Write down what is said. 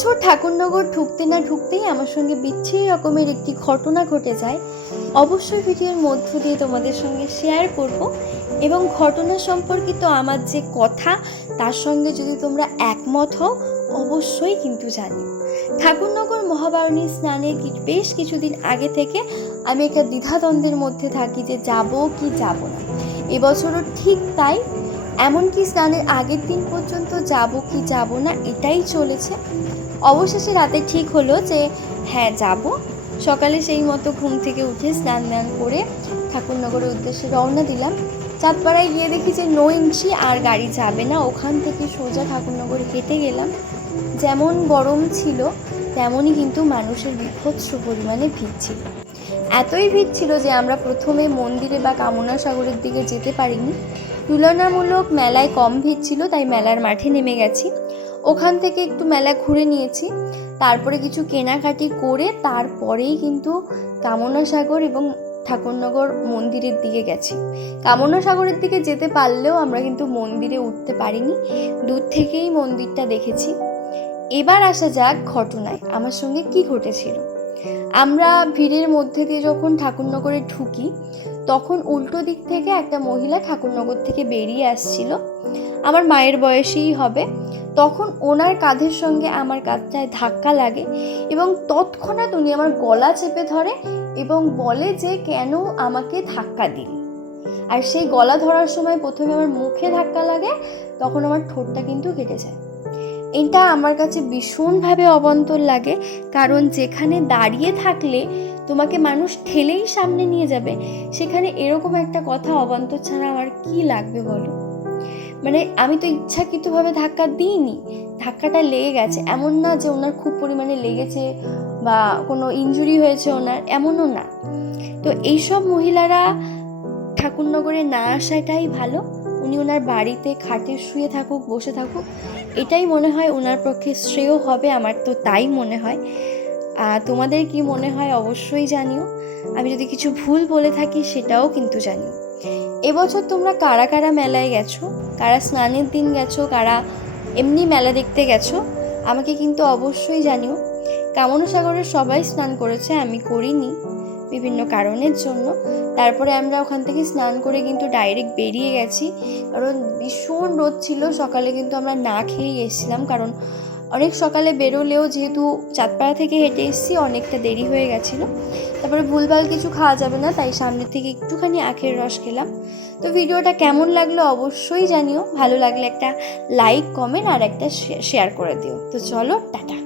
এবছর ঠাকুরনগর ঢুকতে না ঢুকতেই আমার সঙ্গে বিচ্ছিরি রকমের একটি ঘটনা ঘটে যায়। অবশ্যই ভিডিওর মধ্য দিয়ে তোমাদের সঙ্গে শেয়ার করব এবং ঘটনা সম্পর্কিত আমার যে কথা তার সঙ্গে যদি তোমরা একমত হও অবশ্যই কিন্তু জানিও। ঠাকুরনগর মহাবারণী স্নানের বেশ কিছুদিন আগে থেকে আমি একটা দ্বিধাদ্বন্দ্বের মধ্যে থাকি যে যাব কি যাব না। এবছরও ঠিক তাই, এমনকি স্নানের আগের দিন পর্যন্ত যাব কি যাব না এটাই চলেছে। অবশেষে রাতে ঠিক হলো যে হ্যাঁ যাব। সকালে সেই মতো ঘুম থেকে উঠে স্নান করে ঠাকুরনগরের উদ্দেশ্যে রওনা দিলাম। চাঁদপাড়ায় গিয়ে দেখি যে 9 ইঞ্চি আর গাড়ি যাবে না, ওখান থেকে সোজা ঠাকুরনগর হেঁটে গেলাম। যেমন গরম ছিল তেমনই কিন্তু মানুষের বিভৎস পরিমাণে ভিড় ছিল। এতই ভিড় ছিল যে আমরা প্রথমে মন্দিরে বা কামনা সাগরের দিকে যেতে পারিনি। তুলনামূলক মেলায় কম ভিড় ছিল তাই মেলার মাঠে নেমে গেছি। ওখান থেকে একটু মেলা ঘুরে নিয়েছি, তারপরে কিছু কেনাকাটি করে তারপরেই কিন্তু কামনা সাগর এবং ঠাকুরনগর মন্দিরের দিকে গেছি। কামনা সাগরের দিকে যেতে পারলেও আমরা কিন্তু মন্দিরে উঠতে পারিনি, দূর থেকেই মন্দিরটা দেখেছি। এবার আসা যাক ঘটনায়, আমার সঙ্গে কি ঘটেছিল। আমরা ভিড়ের মধ্যে দিয়ে যখন ঠাকুরনগরে ঢুকি তখন উল্টো দিক থেকে একটা মহিলা ঠাকুরনগর থেকে বেরিয়ে আসছিল, আমার মায়ের বয়সেই হবে। তখন ওনার কাঁধের সঙ্গে আমার কাঁধটায় ধাক্কা লাগে এবং তৎক্ষণাৎ উনি আমার গলা চেপে ধরে এবং বলে যে কেন আমাকে ধাক্কা দিলি। আর সেই গলা ধরার সময় প্রথমে আমার মুখে ধাক্কা লাগে, তখন আমার ঠোঁটটা কিন্তু কেটে যায়। এটা আমার কাছে ভীষণভাবে অবান্তর লাগে, কারণ যেখানে দাঁড়িয়ে থাকলে তোমাকে মানুষ ঠেলেই সামনে নিয়ে যাবে, সেখানে এরকম একটা কথা অবান্তর ছাড়া আমার কি লাগবে বলো। মানে আমি তো ইচ্ছাকৃতভাবে ধাক্কা দিইনি, ধাক্কাটা লেগে গেছে। এমন না যে ওনার খুব পরিমাণে লেগেছে বা কোনো ইনজুরি হয়েছে ওনার, এমনও না। তো এইসব মহিলারা ঠাকুরনগরে না আসাটাই ভালো। উনি ওনার বাড়িতে খাটে শুয়ে থাকুক, বসে থাকুক, এটাই মনে হয় ওনার পক্ষে শ্রেয় হবে। আমার তো তাই মনে হয়। তোমাদের কি মনে হয় অবশ্যই জানিও। আমি যদি কিছু ভুল বলে থাকি সেটাও কিন্তু জানিও। এবছর তোমরা কারা কারা মেলায় গেছো, কারা স্নানের দিন গেছো, কারা এমনি মেলা দেখতে গেছো, আমাকে কিন্তু অবশ্যই জানিও। কামনা সাগরের সবাই স্নান করেছে, আমি করিনি বিভিন্ন কারণের জন্য। তারপরে আমরা ওখান থেকে স্নান করে কিন্তু ডাইরেক্ট বেরিয়ে গেছি, কারণ ভীষণ রোদ ছিল। সকালে কিন্তু আমরা না খেয়েই এসেছিলাম, কারণ অনেক সকালে বেরোলেও যেহেতু চাঁদপাড়া থেকে হেঁটে এসেছি অনেকটা দেরি হয়ে গেছিলো। তারপরে ভুলভাল কিছু খাওয়া যাবে না, তাই সামনে থেকে একটুখানি আখের রস খেলাম। তো ভিডিওটা কেমন লাগলো অবশ্যই জানিও। ভালো লাগলে একটা লাইক, কমেন্ট আর একটা শেয়ার করে দিও। তো চলো, টাটা।